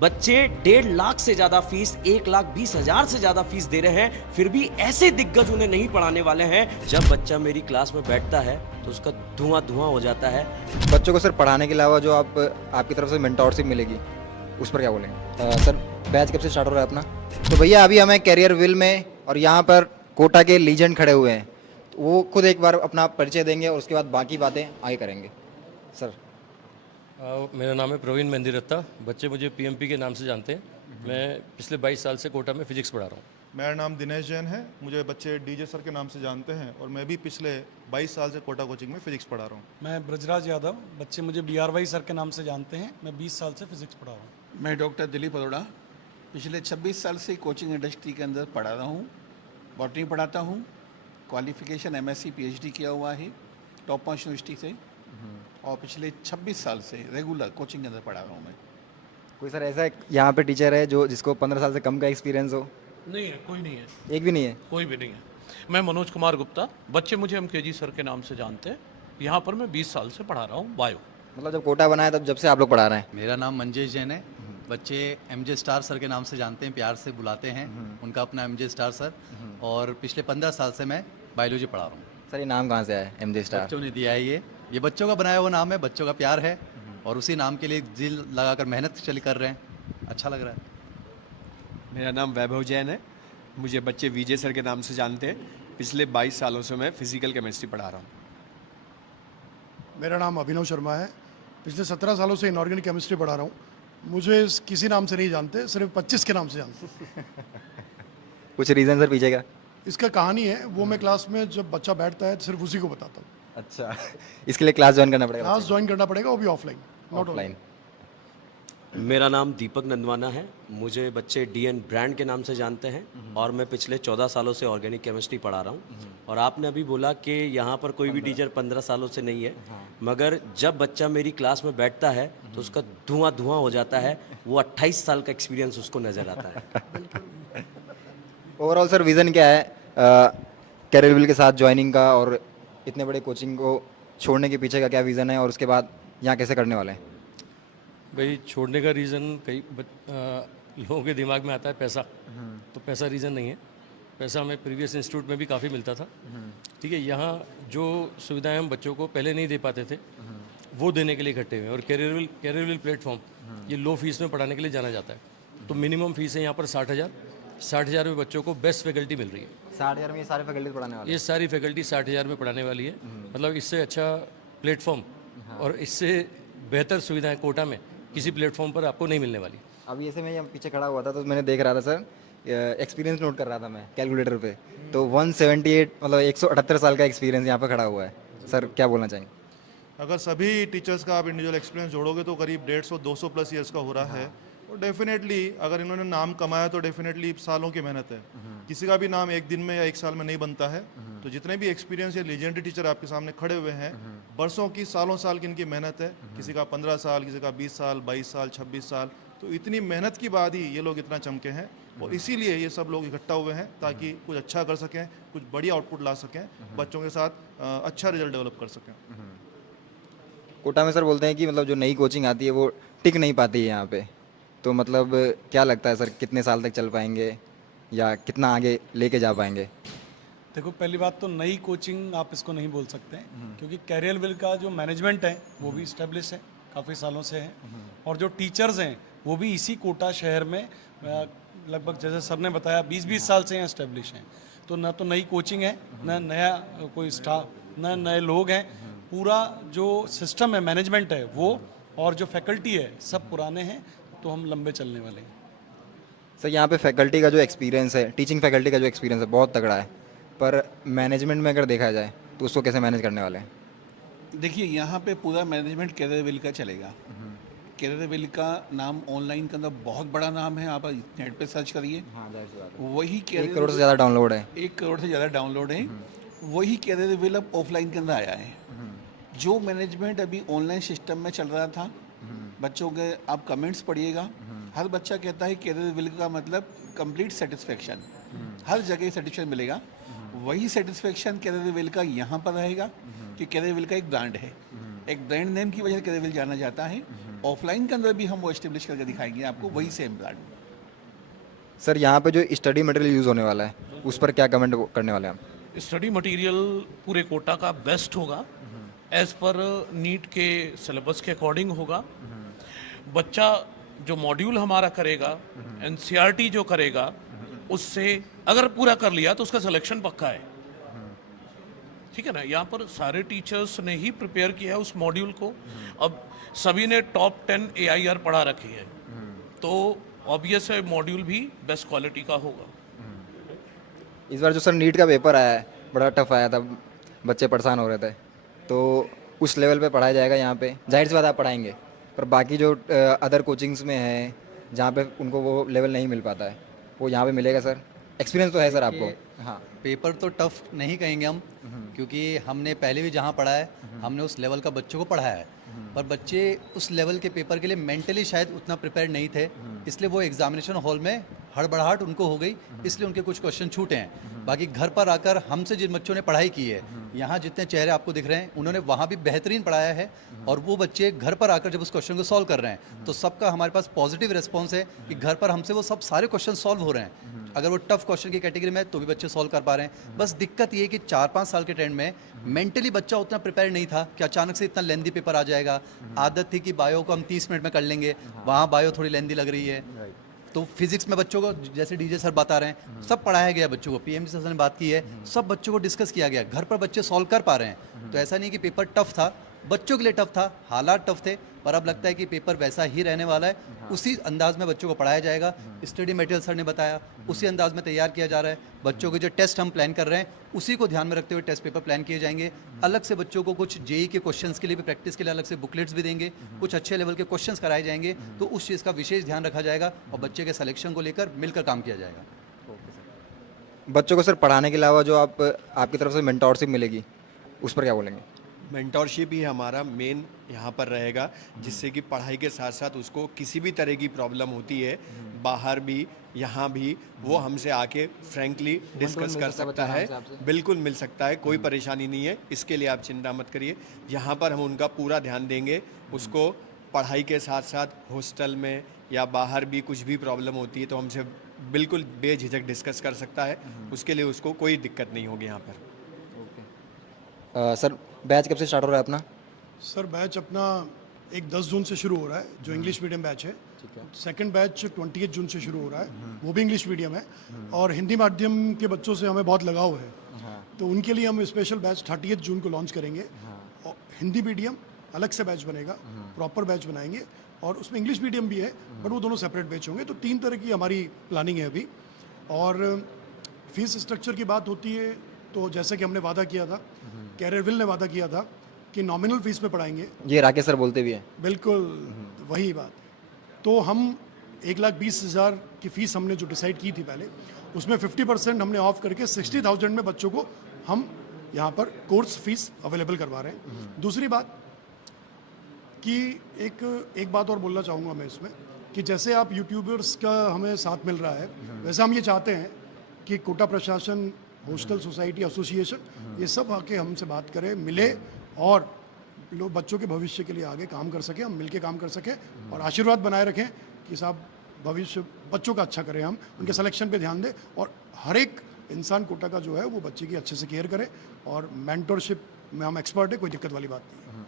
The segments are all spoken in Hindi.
बच्चे 1.5 लाख से ज्यादा फीस, 1,20,000 से ज्यादा फीस दे रहे हैं, फिर भी ऐसे दिग्गज उन्हें नहीं पढ़ाने वाले हैं। जब बच्चा मेरी क्लास में बैठता है तो उसका धुआं धुआं हो जाता है। बच्चों को सिर्फ पढ़ाने के अलावा जो आपकी तरफ से मेंटोरशिप मिलेगी उस पर क्या बोलेंगे? सर बैच कब से स्टार्ट हो रहा है अपना? तो भैया अभी हमें कैरियर विल में और यहाँ पर कोटा के लीजेंड खड़े हुए हैं, तो वो खुद एक बार अपना परिचय देंगे और उसके बाद बाकी बातें आगे करेंगे। सर मेरा नाम है प्रवीण मेहंदी रत्ता। बच्चे मुझे पीएमपी के नाम से जानते हैं। मैं पिछले 22 साल से कोटा में फिजिक्स पढ़ा रहा हूँ। मेरा नाम दिनेश जैन है। मुझे बच्चे डीजे सर के नाम से जानते हैं और मैं भी पिछले 22 साल से कोटा कोचिंग में फिजिक्स पढ़ा रहा हूँ। मैं ब्रजराज यादव, बच्चे मुझे BRY सर के नाम से जानते हैं। मैं 20 साल से फिजिक्स पढ़ा रहा हूँ। मैं डॉक्टर दिलीप अरोड़ा, पिछले 26 साल से कोचिंग इंडस्ट्री के अंदर पढ़ा रहा हूँ। बॉटनी पढ़ाता हूँ, क्वालिफिकेशन MSc PhD किया हुआ है टॉप 5 यूनिवर्सिटी से, और पिछले 26 साल से रेगुलर कोचिंग के अंदर पढ़ा रहा हूँ मैं। कोई सर ऐसा यहाँ पे टीचर है जिसको 15 साल से कम का एक्सपीरियंस हो? नहीं है, कोई नहीं है, एक भी नहीं है? कोई भी नहीं है। मैं मनोज कुमार गुप्ता, बच्चे मुझे MKG सर के नाम से जानते हैं। यहाँ पर मैं 20 साल से पढ़ा रहा हूँ बायो। मतलब जब कोटा बना है तब जब से आप लोग पढ़ा रहे हैं? मेरा नाम मंजेश जैन है। बच्चे MJ स्टार सर के नाम से जानते हैं, प्यार से बुलाते हैं। उनका अपना MJ स्टार सर। और पिछले 15 साल से मैं बायोलॉजी पढ़ा रहा हूँ। सर ये नाम कहाँ से आया है MJ स्टार? बच्चों ने दिया है ये बच्चों का बनाया हुआ नाम है, बच्चों का प्यार है और उसी नाम के लिए दिल लगाकर मेहनत कर रहे हैं। अच्छा लग रहा है। मेरा नाम वैभव जैन है। मुझे बच्चे VJ सर के नाम से जानते हैं। पिछले 22 सालों से मैं फिजिकल केमिस्ट्री पढ़ा रहा हूँ। मेरा नाम अभिनव शर्मा है। पिछले 17 सालों से इनऑर्गेनिक केमिस्ट्री पढ़ा रहा हूँ। मुझे किसी नाम से नहीं जानते, सिर्फ 25 के नाम से जानते। कुछ रीज़न सर पीछे का? इसका कहानी है, वो मैं क्लास में जब बच्चा बैठता है सिर्फ उसी को बताता हूँ। अच्छा इसके लिए क्लास ज्वाइन करना पड़ेगा? क्लास ज्वाइन करना पड़ेगा, वो भी ऑफलाइन, नॉट ऑफलाइन। मेरा नाम दीपक नंदवाना है। मुझे बच्चे DN ब्रांड के नाम से जानते हैं और मैं पिछले 14 सालों से ऑर्गेनिक केमिस्ट्री पढ़ा रहा हूँ। और आपने अभी बोला कि यहाँ पर कोई भी टीचर 15 सालों से नहीं है, मगर जब बच्चा मेरी क्लास में बैठता है तो उसका धुआं धुआं हो जाता है। वो 28 साल का एक्सपीरियंस उसको नज़र आता है। ओवरऑल सर विज़न क्या है कैरियर विल के साथ ज्वाइनिंग का, और इतने बड़े कोचिंग को छोड़ने के पीछे का क्या विज़न है, और उसके बाद यहाँ कैसे करने वाले हैं? भाई छोड़ने का रीज़न लोगों के दिमाग में आता है पैसा। तो पैसा रीज़न नहीं है। पैसा हमें प्रीवियस इंस्टीट्यूट में भी काफ़ी मिलता था। ठीक है, यहाँ जो सुविधाएं हम बच्चों को पहले नहीं दे पाते थे वो देने के लिए इकट्ठे हुए हैं। और कैरियर विल प्लेटफॉर्म ये लो फीस में पढ़ाने के लिए जाना जाता है। तो मिनिमम फीस है यहाँ पर 60,000 में बच्चों को बेस्ट फैकल्टी मिल रही है। 60,000 में ये सारे फैकल्टी पढ़ाने वाले? ये सारी फैकल्टी 60,000 में पढ़ाने वाली है। मतलब इससे अच्छा प्लेटफॉर्म और इससे बेहतर सुविधाएं कोटा में किसी प्लेटफॉर्म पर आपको नहीं मिलने वाली। अभी ऐसे मैं यहाँ पीछे खड़ा हुआ था तो मैंने देख रहा था सर, एक्सपीरियंस नोट कर रहा था मैं कैलकुलेटर पे, तो 178 मतलब 178 साल का एक्सपीरियंस यहाँ पे खड़ा हुआ है। सर क्या बोलना चाहेंगे? अगर सभी टीचर्स का आप इंडिविजुअल एक्सपीरियंस जोड़ोगे तो करीब 150-200 प्लस ईयर्स का हो रहा है। और डेफिनेटली अगर इन्होंने नाम कमाया तो डेफिनेटली सालों की मेहनत है। किसी का भी नाम एक दिन में या एक साल में नहीं बनता है। तो जितने भी एक्सपीरियंस या लीजेंडरी टीचर आपके सामने खड़े हुए हैं, बरसों की, सालों साल की इनकी मेहनत है। किसी का 15 साल, किसी का 20 साल, 22 साल, 26 साल। तो इतनी मेहनत के बाद ही ये लोग इतना चमके हैं और इसीलिए ये सब लोग इकट्ठा हुए हैं ताकि कुछ अच्छा कर सकें, कुछ बड़ी आउटपुट ला सकें, बच्चों के साथ अच्छा रिजल्ट डेवलप कर सकें। कोटा में सर बोलते हैं कि मतलब जो नई कोचिंग आती है वो टिक नहीं पाती है यहाँ पे, तो मतलब क्या लगता है सर कितने साल तक चल पाएंगे या कितना आगे लेके जा पाएंगे? देखो, पहली बात तो नई कोचिंग आप इसको नहीं बोल सकते, क्योंकि कैरियर विल का जो मैनेजमेंट है वो भी इस्टेब्लिश है, काफ़ी सालों से है। और जो टीचर्स हैं वो भी इसी कोटा शहर में लगभग, जैसे सर ने बताया, 20-20 साल से यहाँ इस्टेब्लिश हैं। तो ना तो नई कोचिंग है, ना नया कोई स्टाफ, ना नए लोग हैं। पूरा जो सिस्टम है, मैनेजमेंट है वो, और जो फैकल्टी है, सब पुराने हैं। तो हम लंबे चलने वाले हैं। सर यहाँ पे फैकल्टी का जो एक्सपीरियंस है, टीचिंग फैकल्टी का जो एक्सपीरियंस है बहुत तगड़ा है, पर मैनेजमेंट में अगर देखा जाए तो उसको कैसे मैनेज करने वाले हैं? देखिए, यहाँ पे पूरा मैनेजमेंट कैरियर विल का चलेगा। कैरियर विल का नाम ऑनलाइन के अंदर बहुत बड़ा नाम है, आप नेट पे सर्च करिए। वही 1 करोड़ से ज़्यादा डाउनलोड है। 1 करोड़ से ज़्यादा डाउनलोड है। वही कैरियर विल अब ऑफलाइन के अंदर आया है। जो मैनेजमेंट अभी ऑनलाइन सिस्टम में चल रहा था, बच्चों के आप कमेंट्स पढ़िएगा, हर बच्चा कहता है कैरियर विल का मतलब कंप्लीट सेटिस्फेक्शन, हर जगह सेटिस्फेक्शन मिलेगा। वही सेटिस्फेक्शन कैरियर विल का यहाँ पर रहेगा कि कैरियर विल का एक ब्रांड है, एक ब्रांड नेम की वजह से कैरियर विल जाना जाता है। ऑफलाइन के अंदर भी हम वो एस्टेब्लिश करके दिखाएंगे आपको, वही सेम ब्रांड। सर यहाँ पे जो स्टडी मटेरियल यूज़ होने वाला है उस पर क्या कमेंट करने वाले हैं आप? स्टडी मटेरियल पूरे कोटा का बेस्ट होगा, एज पर नीट के सिलेबस के अकॉर्डिंग होगा। बच्चा जो मॉड्यूल हमारा करेगा, एनसीईआरटी जो करेगा, उससे अगर पूरा कर लिया तो उसका सिलेक्शन पक्का है। ठीक है ना, यहाँ पर सारे टीचर्स ने ही प्रिपेयर किया है उस मॉड्यूल को। अब सभी ने टॉप 10 AIR पढ़ा रखी है, तो ऑब्वियस है मॉड्यूल भी बेस्ट क्वालिटी का होगा। इस बार जो सर नीट का पेपर आया है बड़ा टफ आया था, बच्चे परेशान हो रहे थे, तो उस लेवल पे पढ़ाया जाएगा यहाँ पे? जाहिर सी बात आप पढ़ाएंगे, पर बाकी जो अदर कोचिंग्स में है जहाँ पे उनको वो लेवल नहीं मिल पाता है, वो यहाँ पे मिलेगा सर? एक्सपीरियंस तो है सर आपको? हाँ। पेपर तो टफ नहीं कहेंगे हम, क्योंकि हमने पहले भी जहाँ पढ़ा है हमने उस लेवल का बच्चों को पढ़ाया है, पर बच्चे उस लेवल के पेपर के लिए मेंटली शायद उतना प्रिपेयर नहीं थे, इसलिए वो एग्जामिनेशन हॉल में हड़बड़ाहट उनको हो गई, इसलिए उनके कुछ क्वेश्चन छूटे हैं। बाकी घर पर आकर हमसे जिन बच्चों ने पढ़ाई की है, यहाँ जितने चेहरे आपको दिख रहे हैं, उन्होंने वहाँ भी बेहतरीन पढ़ाया है, और वो बच्चे घर पर आकर जब उस क्वेश्चन को सॉल्व कर रहे हैं तो सबका हमारे पास पॉजिटिव रिस्पॉन्स है कि घर पर हमसे वो सब सारे क्वेश्चन सॉल्व हो रहे हैं। अगर वो टफ क्वेश्चन की कैटेगरी में है तो भी बच्चे सॉल्व कर पा रहे हैं। बस दिक्कत ये है कि 4-5 साल के ट्रेंड में मेंटली बच्चा उतना प्रिपेयर नहीं था कि अचानक से इतना लेंदी पेपर आ जाएगा। आदत थी कि बायो को हम 30 मिनट में कर लेंगे, वहाँ बायो थोड़ी लेंदी लग रही है। तो फिजिक्स में बच्चों को, जैसे डीजे सर बता रहे हैं, सब पढ़ाया गया बच्चों को, पीएमसी सर ने बात की है, सब बच्चों को डिस्कस किया गया, घर पर बच्चे सॉल्व कर पा रहे हैं। तो ऐसा नहीं कि पेपर टफ था, बच्चों के लिए टफ था, हालात टफ थे, पर अब लगता है कि पेपर वैसा ही रहने वाला है। उसी अंदाज में बच्चों को पढ़ाया जाएगा। स्टडी मटेरियल सर ने बताया, उसी अंदाज में तैयार किया जा रहा है। बच्चों के जो टेस्ट हम प्लान कर रहे हैं उसी को ध्यान में रखते हुए टेस्ट पेपर प्लान किए जाएंगे। अलग से बच्चों को कुछ जेई के क्वेश्चंस के लिए भी प्रैक्टिस के लिए अलग से बुकलेट्स भी देंगे, कुछ अच्छे लेवल के क्वेश्चंस कराए जाएंगे, तो उस चीज़ का विशेष ध्यान रखा जाएगा और बच्चे के सिलेक्शन को लेकर मिलकर काम किया जाएगा। बच्चों को सर पढ़ाने के अलावा जो आपकी तरफ से मेंटोरशिप मिलेगी उस पर क्या बोलेंगे? मेंटोरशिप ही हमारा मेन यहाँ पर रहेगा, जिससे कि पढ़ाई के साथ साथ उसको किसी भी तरह की प्रॉब्लम होती है, बाहर भी यहाँ भी, वो हमसे आके फ्रैंकली डिस्कस कर सकता है। बिल्कुल मिल सकता है, कोई परेशानी नहीं है, इसके लिए आप चिंता मत करिए। यहाँ पर हम उनका पूरा ध्यान देंगे, उसको पढ़ाई के साथ साथ हॉस्टल में या बाहर भी कुछ भी प्रॉब्लम होती है तो हमसे बिल्कुल बेझिझक डिस्कस कर सकता है, उसके लिए उसको कोई दिक्कत नहीं होगी यहाँ पर। सर बैच कब से स्टार्ट हो रहा है अपना? सर बैच अपना 10 जून से शुरू हो रहा है, जो इंग्लिश मीडियम बैच है। सेकंड बैच 28 जून से शुरू हो रहा है, वो भी इंग्लिश मीडियम है, और हिंदी माध्यम के बच्चों से हमें बहुत लगाव है, तो उनके लिए हम स्पेशल बैच 30 जून को लॉन्च करेंगे। और हिंदी मीडियम अलग से बैच बनेगा, प्रॉपर बैच बनाएंगे, और उसमें इंग्लिश मीडियम भी है, बट वो दोनों सेपरेट बैच होंगे। तो 3 तरह की हमारी प्लानिंग है अभी। और फीस स्ट्रक्चर की बात होती है तो जैसे कि हमने वादा किया था, कैरियरविल ने वादा किया था कि नॉमिनल फीस पे पढ़ाएंगे। ये राकेश सर बोलते भी हैं। बिल्कुल वही बात। तो हम 1,20,000 की फ़ीस हमने जो डिसाइड की थी पहले, उसमें 50% हमने ऑफ करके 60,000 में बच्चों को हम यहाँ पर कोर्स फीस अवेलेबल करवा रहे हैं। दूसरी बात कि एक बात और बोलना चाहूँगा मैं इसमें, कि जैसे आप यूट्यूबर्स का हमें साथ मिल रहा है, वैसे हम ये चाहते हैं कि कोटा प्रशासन, हॉस्टल सोसाइटी एसोसिएशन, ये सब आके हमसे बात करें, मिले, और लोग बच्चों के भविष्य के लिए आगे काम कर सकें, हम मिलके काम कर सकें, और आशीर्वाद बनाए रखें कि साहब भविष्य बच्चों का अच्छा करें, हम उनके सिलेक्शन पे ध्यान दें, और हर एक इंसान कोटा का जो है वो बच्चे की अच्छे से केयर करे, और मेंटरशिप में हम एक्सपर्ट है, कोई दिक्कत वाली बात नहीं है।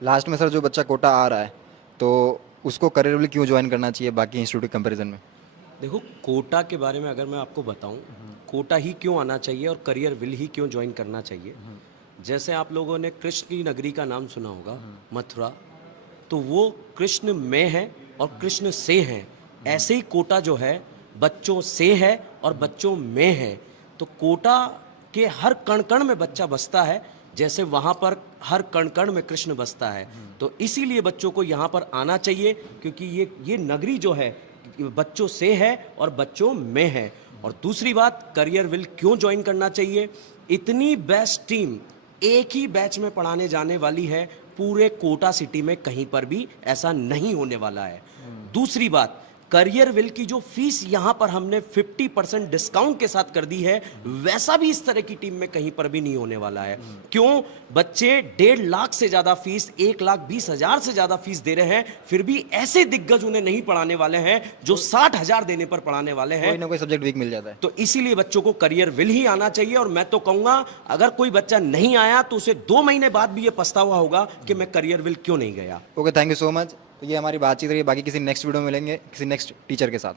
लास्ट में सर जो बच्चा कोटा आ रहा है तो उसको करियरविल क्यों ज्वाइन करना चाहिए बाकी इंस्टीट्यूट के कंपैरिजन में? देखो, कोटा के बारे में अगर मैं आपको बताऊं, कोटा ही क्यों आना चाहिए और करियर विल ही क्यों ज्वाइन करना चाहिए, जैसे आप लोगों ने कृष्ण की नगरी का नाम सुना होगा, मथुरा, तो वो कृष्ण में है और कृष्ण से है। ऐसे ही कोटा जो है बच्चों से है और बच्चों में है। तो कोटा के हर कण कण में बच्चा बसता है, जैसे वहाँ पर हर कण कण में कृष्ण बसता है। तो इसीलिए बच्चों को यहाँ पर आना चाहिए, क्योंकि ये नगरी जो है बच्चों से है और बच्चों में है। और दूसरी बात, करियर विल क्यों ज्वाइन करना चाहिए, इतनी बेस्ट टीम एक ही बैच में पढ़ाने जाने वाली है, पूरे कोटा सिटी में कहीं पर भी ऐसा नहीं होने वाला है। दूसरी बात, करियर विल की जो फीस यहां पर हमने 50% डिस्काउंट के साथ कर दी है, वैसा भी इस तरह की टीम में कहीं पर भी नहीं होने वाला है। क्यों? बच्चे 1.5 लाख से ज्यादा फीस, 1,20,000 से ज्यादा फीस दे रहे हैं, फिर भी ऐसे दिग्गज उन्हें नहीं पढ़ाने वाले हैं जो 60,000 देने पर पढ़ाने वाले हैं। कोई ना कोई सब्जेक्ट वीक मिल जाता है। तो इसीलिए बच्चों को करियर विल ही आना चाहिए। और मैं तो कहूंगा अगर कोई बच्चा नहीं आया तो उसे 2 महीने बाद भी ये पछतावा होगा कि मैं करियर विल क्यों नहीं गया। Okay, thank you so much. तो ये हमारी बातचीत रही, बाकी किसी नेक्स्ट वीडियो में मिलेंगे किसी नेक्स्ट टीचर के साथ।